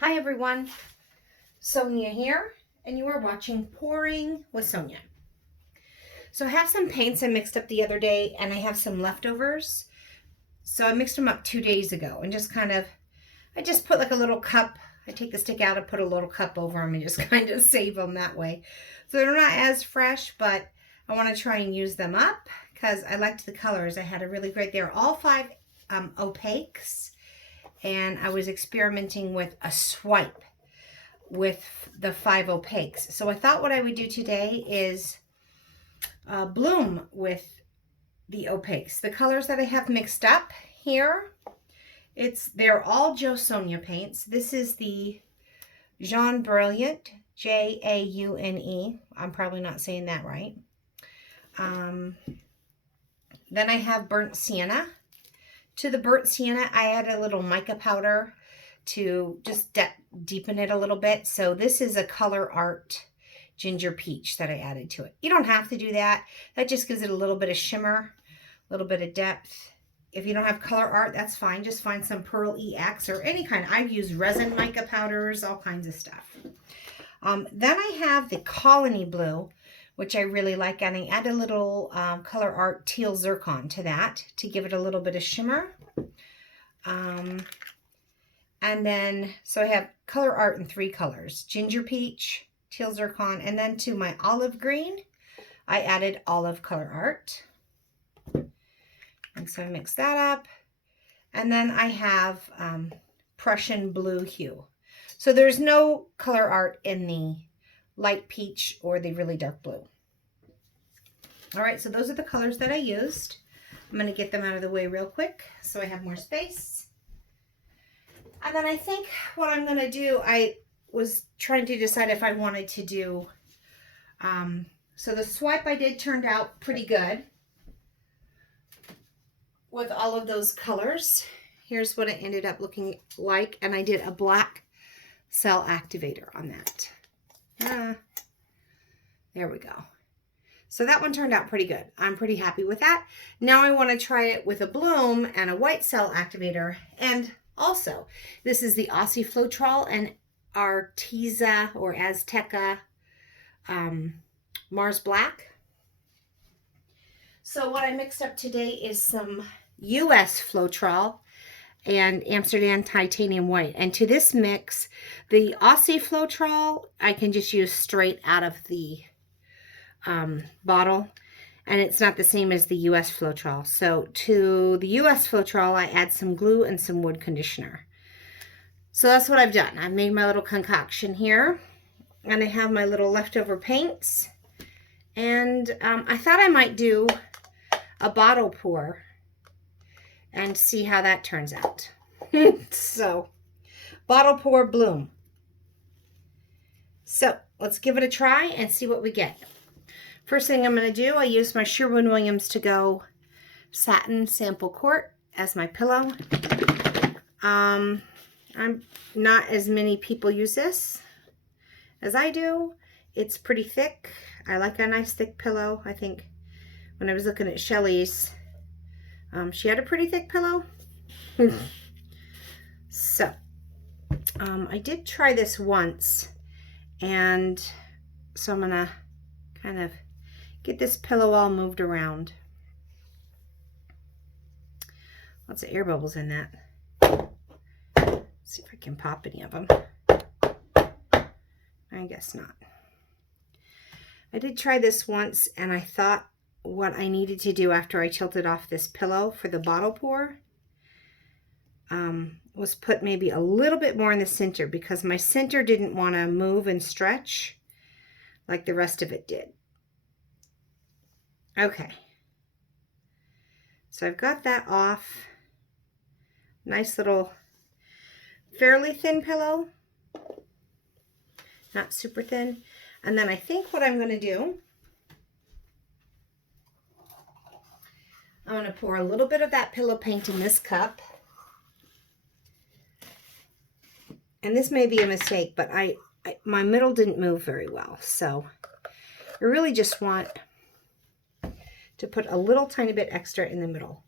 Hi everyone, Sonia here, and you are watching Pouring with Sonia. So I have some paints I mixed up the other day, and I have some leftovers. So I mixed them up 2 days ago, and I just put like a little cup. I take the stick out and put a little cup over them and just kind of save them that way. So they're not as fresh, but I want to try and use them up because I liked the colors. I had a really great, they're all 5 opaques, and I was experimenting with a swipe with the 5 opaques. So I thought what I would do today is bloom with the opaques. The colors that I have mixed up here, they're all Joe Sonia paints. This is the Jaune Brilliant, Jaune. I'm probably not saying that right. Then I have Burnt Sienna. To the Burnt Sienna, I add a little mica powder to just deepen it a little bit. So this is a Color Art Ginger Peach that I added to it. You don't have to do that. That just gives it a little bit of shimmer, a little bit of depth. If you don't have Color Art, that's fine. Just find some Pearl EX or any kind. I've used resin mica powders, all kinds of stuff. Then I have the Colony Blue, which I really like, and I add a little Color Art Teal Zircon to that to give it a little bit of shimmer. And then, so I have Color Art in 3 colors, Ginger Peach, Teal Zircon, and then to my Olive Green, I added Olive Color Art. And so I mix that up. And then I have Prussian Blue Hue. So there's no Color Art in the light peach or the really dark blue. All right, so those are the colors that I used. I'm going to get them out of the way real quick so I have more space. And then I think what I'm going to do, I was trying to decide if I wanted to do, so the swipe I did turned out pretty good with all of those colors. Here's what it ended up looking like, and I did a black cell activator on that. There we go. So that one turned out pretty good. I'm pretty happy with that. Now I want to try it with a bloom and a white cell activator. And also, this is the Aussie Floetrol and Arteza or Azteca Mars Black. So what I mixed up today is some US Floetrol and Amsterdam Titanium White. And to this mix, the Aussie Floetrol, I can just use straight out of the bottle, and it's not the same as the US Floetrol. So to the US Floetrol, I add some glue and some wood conditioner. So that's what I've done. I've made my little concoction here, and I have my little leftover paints. And I thought I might do a bottle pour and see how that turns out. So, bottle pour bloom. So, let's give it a try and see what we get. First thing I'm going to do, I use my Sherwin-Williams To Go Satin Sample Quart as my pillow. I'm not as many people use this as I do. It's pretty thick. I like a nice thick pillow. I think when I was looking at Shelly's, she had a pretty thick pillow. So, I did try this once, and so I'm going to kind of get this pillow all moved around. Lots of air bubbles in that. Let's see if I can pop any of them. I guess not. I did try this once, and I thought what I needed to do after I tilted off this pillow for the bottle pour was put maybe a little bit more in the center, because my center didn't want to move and stretch like the rest of it did. Okay, so I've got that off. Nice little, fairly thin pillow, not super thin. And then I think what I'm going to do, I'm going to pour a little bit of that pillow paint in this cup. And this may be a mistake, but my middle didn't move very well. So I really just want to put a little tiny bit extra in the middle.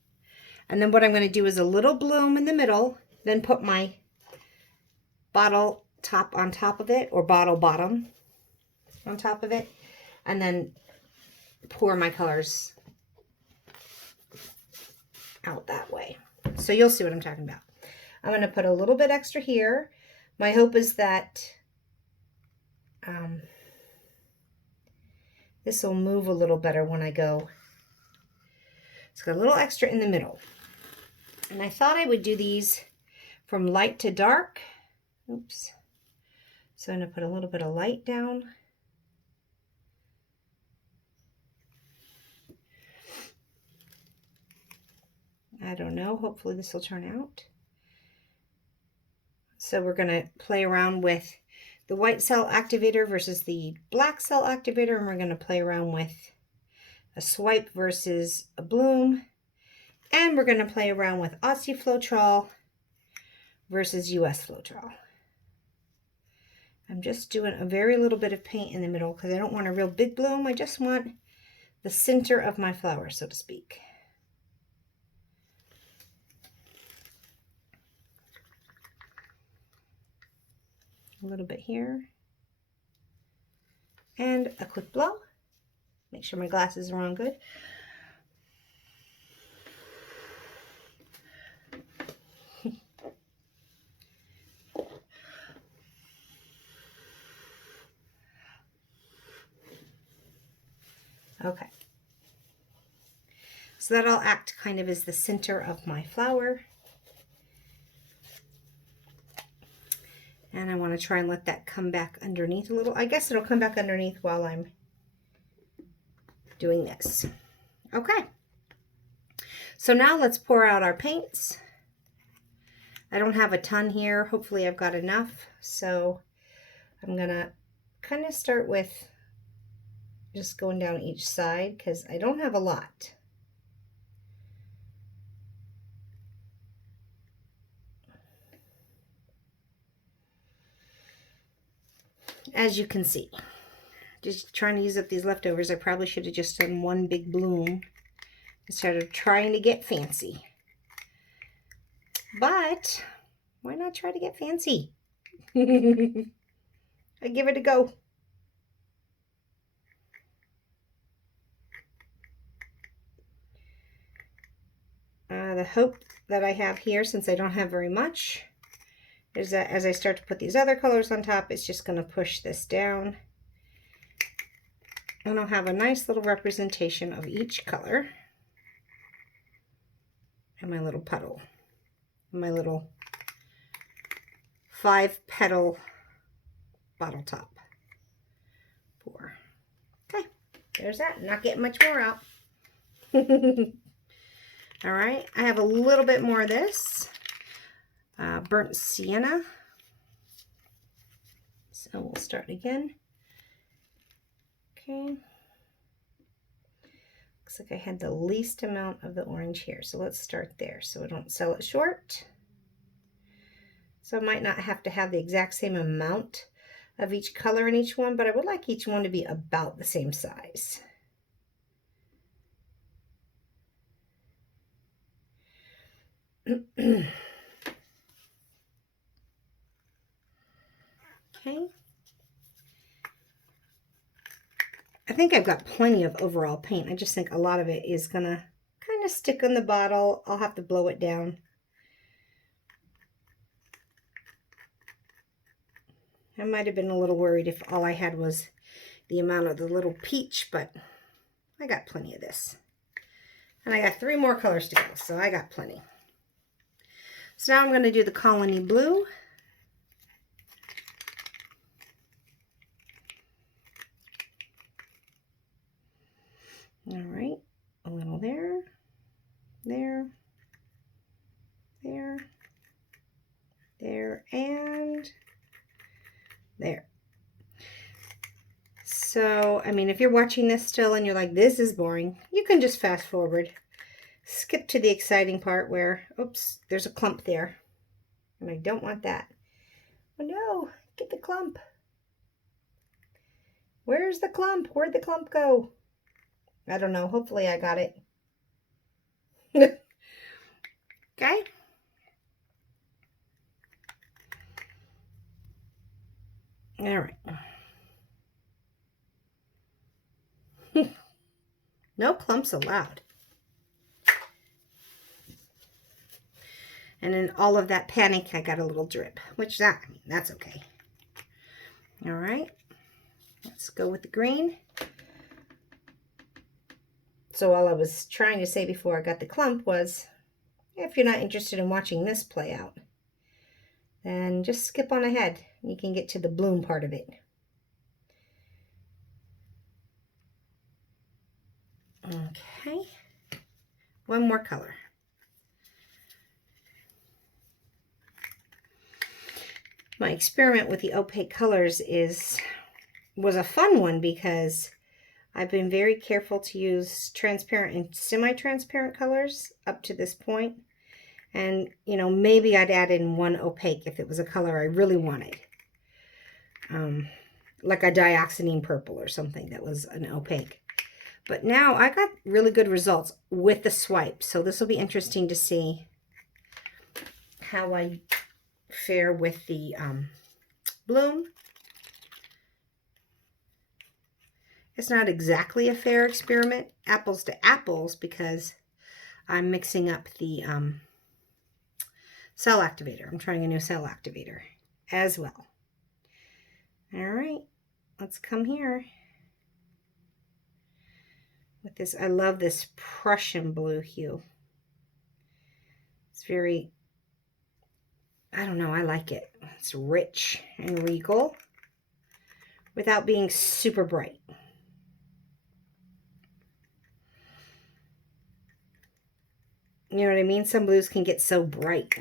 And then what I'm going to do is a little bloom in the middle, then put my bottle top on top of it, or bottle bottom on top of it, and then pour my colors out that way. So you'll see what I'm talking about. I'm going to put a little bit extra here. My hope is that this will move a little better when I go. It's got a little extra in the middle. And I thought I would do these from light to dark. Oops. So I'm going to put a little bit of light down. I don't know. Hopefully this will turn out. So we're going to play around with the white cell activator versus the black cell activator, and we're going to play around with a swipe versus a bloom, and we're going to play around with Aussie Floetrol versus US Floetrol. I'm just doing a very little bit of paint in the middle because I don't want a real big bloom. I just want the center of my flower, so to speak. A little bit here. And a quick blow. Make sure my glasses are on good. Okay. So that'll act kind of as the center of my flower. And I want to try and let that come back underneath a little. I guess it'll come back underneath while I'm doing this. Okay. So now let's pour out our paints. I don't have a ton here. Hopefully I've got enough. So I'm going to kind of start with just going down each side because I don't have a lot. As you can see, just trying to use up these leftovers. I probably should have just done one big bloom instead of trying to get fancy. But why not try to get fancy? I give it a go. The hope that I have here, since I don't have very much, is that as I start to put these other colors on top, it's just going to push this down. And I'll have a nice little representation of each color. And my little petal. My little 5-petal bottle top. 4. Okay, there's that. Not getting much more out. All right, I have a little bit more of this. Burnt sienna. So we'll start again. Okay. Looks like I had the least amount of the orange here. So let's start there so I don't sell it short. So I might not have to have the exact same amount of each color in each one, but I would like each one to be about the same size. Okay. I think I've got plenty of overall paint. I just think a lot of it is gonna kind of stick on the bottle. I'll have to blow it down. I might have been a little worried if all I had was the amount of the little peach, but I got plenty of this. And I got 3 more colors to go, so I got plenty. So now I'm going to do the Colony Blue. All right, a little there, there, there, there, and there. So, I mean, if you're watching this still and you're like, this is boring, you can just fast forward. Skip to the exciting part where, oops, there's a clump there. And I don't want that. Oh no, get the clump. Where's the clump? Where'd the clump go? I don't know. Hopefully I got it. Okay. All right. No clumps allowed. And in all of that panic, I got a little drip, which that's okay. All right, let's go with the green. So all I was trying to say before I got the clump was, if you're not interested in watching this play out, then just skip on ahead. You can get to the bloom part of it. Okay, one more color. My experiment with the opaque colors was a fun one because I've been very careful to use transparent and semi-transparent colors up to this point. And, you know, maybe I'd add in one opaque if it was a color I really wanted. Like a dioxazine purple or something that was an opaque. But now I got really good results with the swipe. So this will be interesting to see how I fare with the bloom. It's not exactly a fair experiment, apples to apples, because I'm mixing up the cell activator. I'm trying a new cell activator as well. All right, let's come here with this. I love this Prussian blue hue. It's very, I don't know, I like it. It's rich and regal without being super bright. You know what I mean? Some blues can get so bright.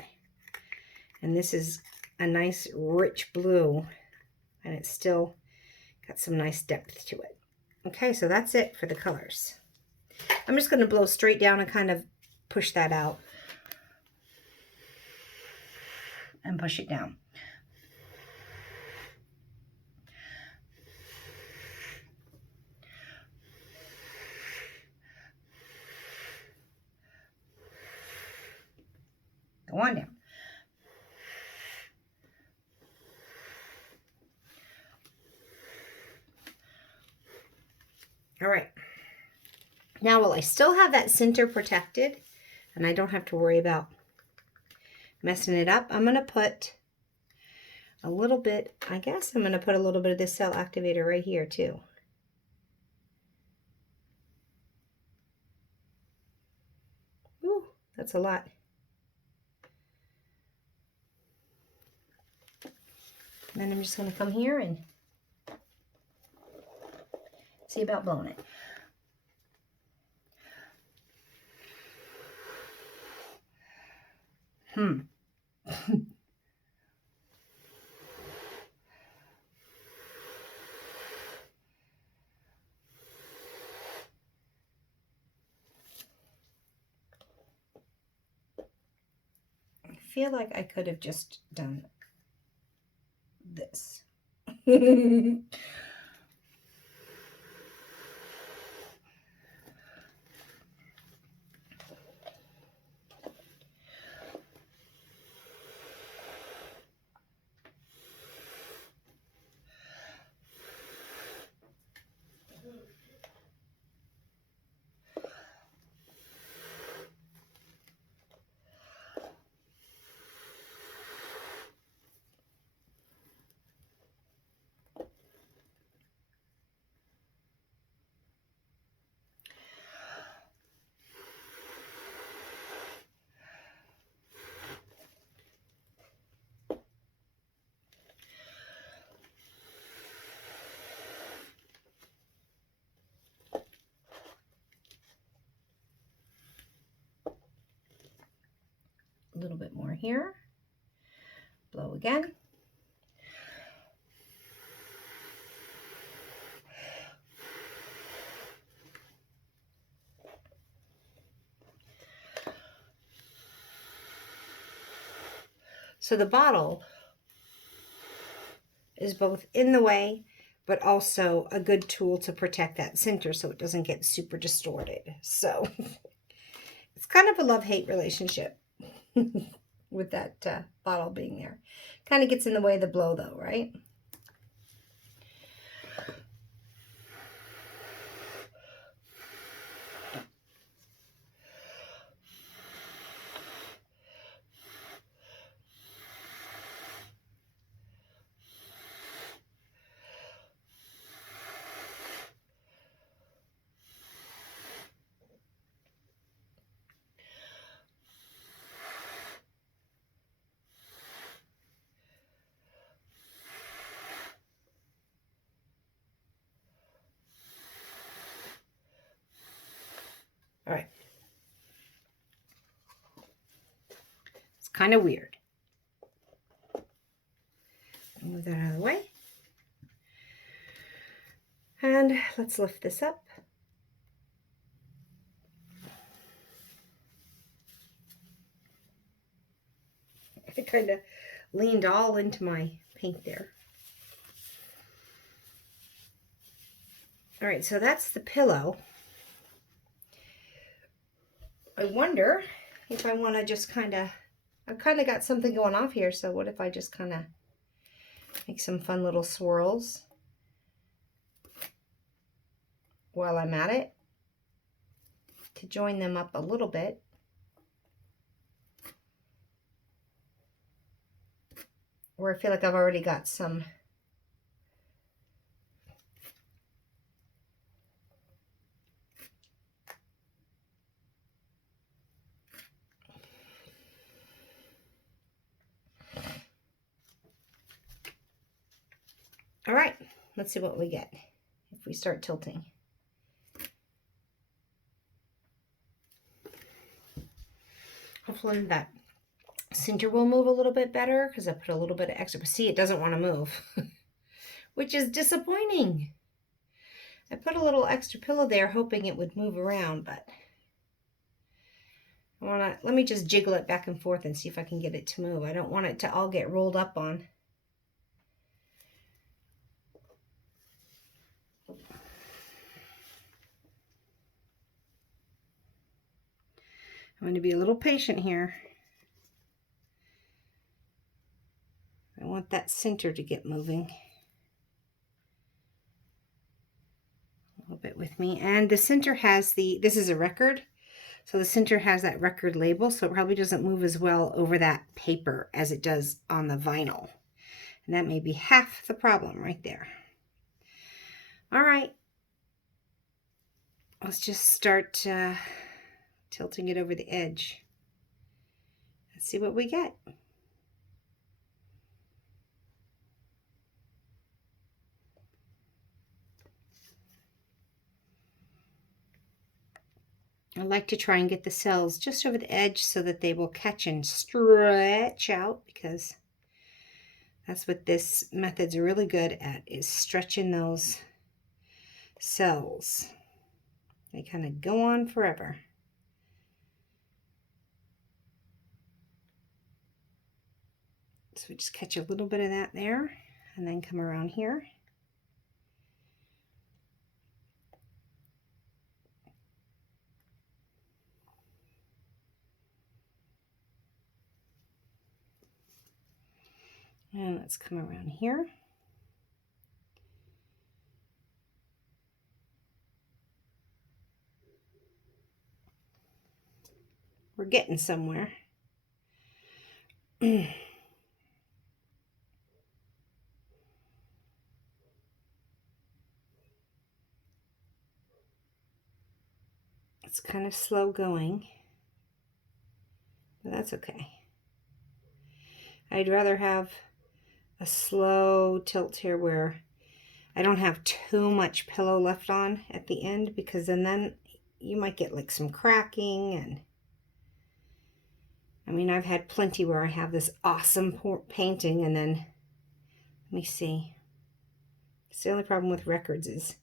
And this is a nice rich blue. And it's still got some nice depth to it. Okay, so that's it for the colors. I'm just going to blow straight down and kind of push that out. And push it down. Go on down. All right. Now, while I still have that center protected, and I don't have to worry about messing it up, I'm going to put a little bit, I guess I'm going to put a little bit of this cell activator right here too. Ooh, that's a lot. And then I'm just going to come here and see about blowing it. I feel like I could have just done this. A little bit more here. Blow again. So the bottle is both in the way, but also a good tool to protect that center so it doesn't get super distorted. So it's kind of a love-hate relationship with that bottle being there. Kind of gets in the way of the blow though, right? kind of weird. Move that out of the way. And let's lift this up. I kind of leaned all into my paint there. All right, so that's the pillow. I wonder if I want to just I've kind of got something going off here, so what if I just kind of make some fun little swirls while I'm at it to join them up a little bit. Where I feel like I've already got some all right, let's see what we get if we start tilting. Hopefully that center will move a little bit better because I put a little bit of extra. But see, it doesn't want to move, which is disappointing. I put a little extra pillow there hoping it would move around, but let me just jiggle it back and forth and see if I can get it to move. I don't want it to all get rolled up on. I'm going to be a little patient here. I want that center to get moving a little bit with me. And the center has this is a record, so the center has that record label, so it probably doesn't move as well over that paper as it does on the vinyl. And that may be half the problem right there. All right. Let's just start tilting it over the edge. Let's see what we get. I like to try and get the cells just over the edge so that they will catch and stretch out, because that's what this method's really good at, is stretching those cells. They kind of go on forever. So we just catch a little bit of that there and then come around here. And let's come around here. We're getting somewhere. It's kind of slow going, but that's okay. I'd rather have a slow tilt here where I don't have too much pillow left on at the end, because then you might get like some cracking. And I mean, I've had plenty where I have this awesome painting and then, let me see. It's the only problem with records is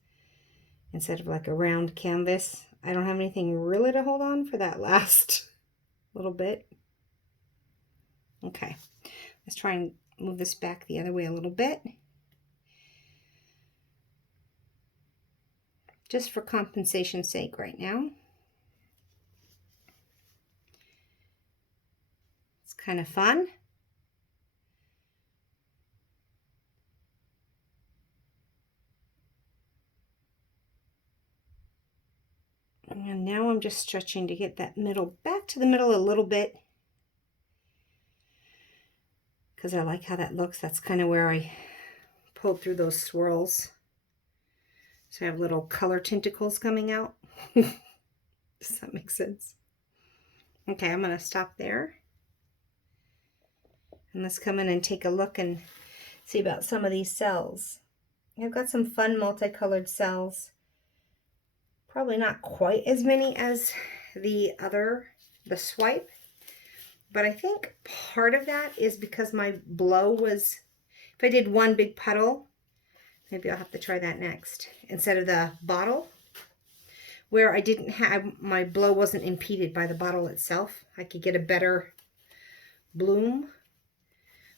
instead of like a round canvas, I don't have anything really to hold on for that last little bit. Okay, let's try and move this back the other way a little bit. Just for compensation's sake right now. It's kind of fun. And now I'm just stretching to get that middle back to the middle a little bit, because I like how that looks. That's kind of where I pulled through those swirls. So I have little color tentacles coming out. Does that make sense? Okay, I'm going to stop there. And let's come in and take a look and see about some of these cells. I've got some fun multicolored cells. Probably not quite as many as the swipe, But I think part of that is because my blow was, if I did one big puddle, maybe I'll have to try that next, instead of the bottle, where I didn't have, my blow wasn't impeded by the bottle itself. I could get a better bloom,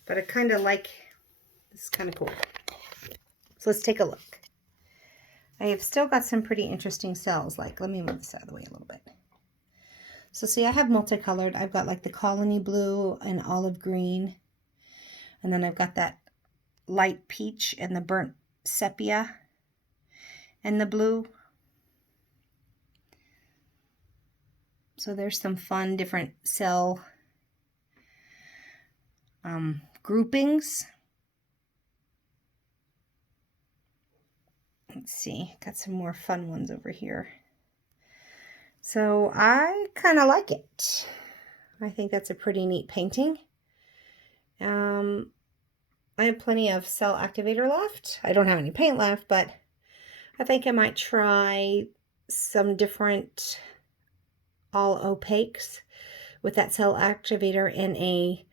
but I kind of like, this is kind of cool. So let's take a look. I have still got some pretty interesting cells. Like, let me move this out of the way a little bit. So see, I have multicolored. I've got like the colony blue and olive green. And then I've got that light peach and the burnt sepia and the blue. So there's some fun different cell groupings. Let's see, got some more fun ones over here. So I kind of like it. I think that's a pretty neat painting. I have plenty of cell activator left. I don't have any paint left, but I think I might try some different all opaques with that cell activator in a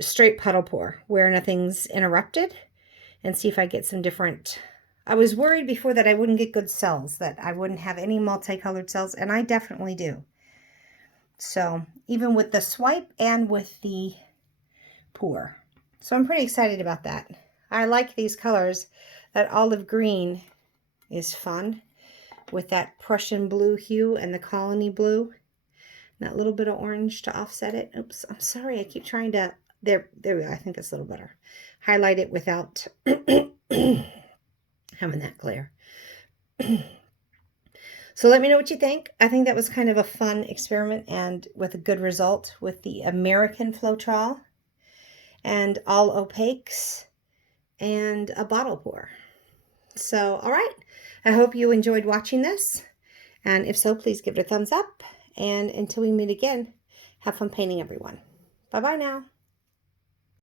straight puddle pour where nothing's interrupted, and see if I get some different. I was worried before that I wouldn't get good cells, that I wouldn't have any multicolored cells, and I definitely do. So even with the swipe and with the pour. So I'm pretty excited about that. I like these colors. That olive green is fun with that Prussian blue hue and the colony blue. And that little bit of orange to offset it. Oops, I'm sorry. I keep trying to, there we go. I think that's a little better. Highlight it without having that glare. So let me know what you think. I think that was kind of a fun experiment and with a good result with the American Floetrol and all opaques and a bottle pour. So, all right. I hope you enjoyed watching this. And if so, please give it a thumbs up. And until we meet again, have fun painting, everyone. Bye-bye now.